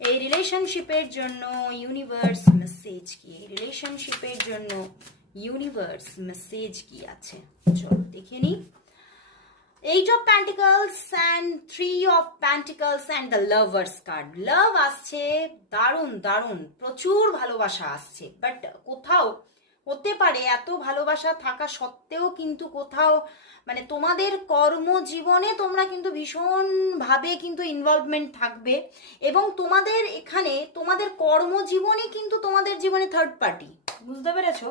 এই রিলেশনশিপের জন্য ইউনিভার্স মেসেজ কি, এই রিলেশনশিপের জন্য ইউনিভার্স মেসেজ কি আছে চলো দেখে নি। Eight of pentacles and 3 of pentacles and the lovers card. Love আসছে, দারুণ দারুণ, প্রচুর ভালোবাসা আসছে, বাট কোথাও হতে পারে এত ভালোবাসা থাকা সত্ত্বেও কিন্তু কোথাও মানে তোমাদের কর্মজীবনে তোমরা কিন্তু ভীষণভাবে কিন্তু ইনভলভমেন্ট থাকবে, এবং তোমাদের এখানে তোমাদের কর্মজীবনে কিন্তু তোমাদের জীবনে থার্ড পার্টি, বুঝতে পেরেছো?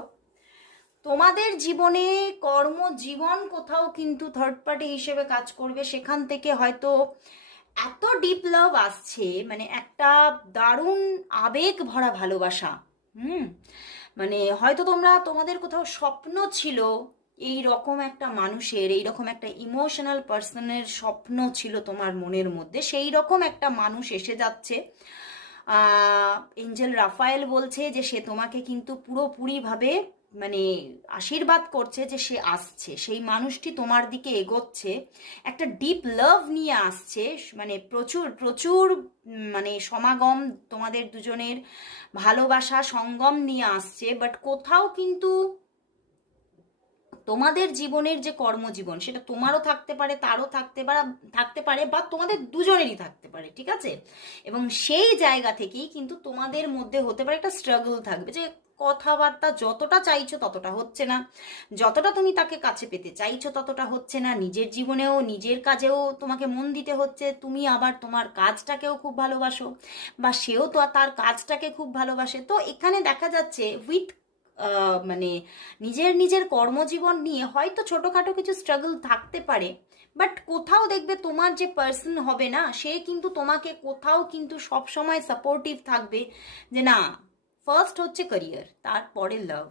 তোমাদের জীবনে কর্মজীবন কোথাও কিন্তু থার্ড পার্টি হিসেবে কাজ করবে, সেখান থেকে হয়তো এত ডিপ লাভ আসছে, মানে একটা দারুণ আবেগ ভরা ভালোবাসা। মানে হয়তো তোমাদের কোথাও স্বপ্ন ছিল এই রকম একটা মানুষের, এই রকম একটা ইমোশনাল পার্সনের স্বপ্ন ছিল তোমার মনের মধ্যে, সেই রকম একটা মানুষ এসে যাচ্ছে। এঞ্জেল রাফায়েল বলছে যে সে তোমাকে কিন্তু পুরোপুরিভাবে মানে আশীর্বাদ করছে যে সে আসছে, সেই মানুষটি তোমার দিকে এগোচ্ছে, একটা ডিপ লাভ নিয়ে আসছে, মানে প্রচুর প্রচুর মানে সমাগম তোমাদের দুজনের ভালোবাসা সঙ্গম নিয়ে আসছে। বাট কোথাও কিন্তু তোমাদের জীবনের যে কর্মজীবন সেটা তোমারও থাকতে পারে, তারও থাকতে পারে বা তোমাদের দুজনেরই থাকতে পারে, ঠিক আছে? এবং সেই জায়গা থেকেই কিন্তু তোমাদের মধ্যে হতে পারে একটা স্ট্রাগল থাকবে, যে কথাবার্তা যতটা চাইছো ততটা হচ্ছে না, যতটা তুমি তাকে কাছে পেতে চাইছো ততটা হচ্ছে না, নিজের জীবনেও নিজের কাজেও তোমাকে মন দিতে হচ্ছে, তুমি আবার তোমার কাজটাকেও খুব ভালোবাসো বা সেও তো তার কাজটাকে খুব ভালোবাসে। তো এখানে দেখা যাচ্ছে উইথ মানে নিজের নিজের কর্মজীবন নিয়ে হয়তো ছোটোখাটো কিছু স্ট্রাগল থাকতে পারে, বাট কোথাও দেখবে তোমার যে পার্সন হবে না, সে কিন্তু তোমাকে কোথাও কিন্তু সবসময় সাপোর্টিভ থাকবে, যে না ফার্স্ট হচ্ছে ক্যারিয়ার, তারপরে লাভ।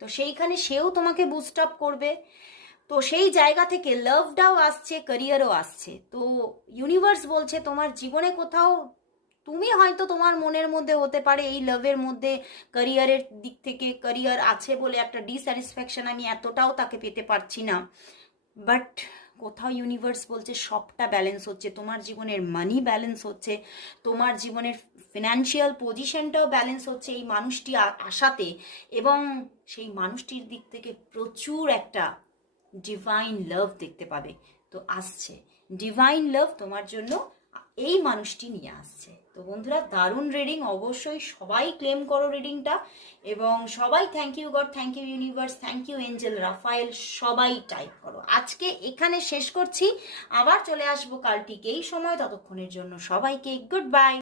তো সেইখানে সেও তোমাকে বুস্ট আপ করবে। তো সেই জায়গা থেকে লাভটাও আসছে, ক্যারিয়ারও আসছে। তো ইউনিভার্স বলছে তোমার জীবনে কোথাও তুমি হয়তো তোমার মনের মধ্যে হতে পারে এই লাভের মধ্যে ক্যারিয়ারের দিক থেকে ক্যারিয়ার আছে বলে একটা ডিস্যাটিসফ্যাকশন, আমি এতটাও তাকে পেতে পারছি না, বাট কোথাও ইউনিভার্স বলছে সবটা ব্যালেন্স হচ্ছে, তোমার জীবনের মানি ব্যালেন্স হচ্ছে, তোমার জীবনের ফিনান্সিয়াল পজিশনটাও ব্যালেন্স হচ্ছে এই মানুষটি আসাতে, এবং সেই মানুষটির দিক থেকে প্রচুর একটা ডিভাইন লাভ দেখতে পাবে। তো আসছে ডিভাইন লাভ তোমার জন্য, এই মানুষটি নিয়ে আসছে। তো বন্ধুরা দারুণ রিডিং, অবশ্যই সবাই ক্লেম করো রিডিংটা, এবং সবাই thank you God, thank you universe, thank you angel Raphael, সবাই টাইপ করো। আজকে এখানে শেষ করছি, আবার চলে আসবো কাল ঠিক এই সময়, ততক্ষণের জন্য সবাইকে গুড বাই।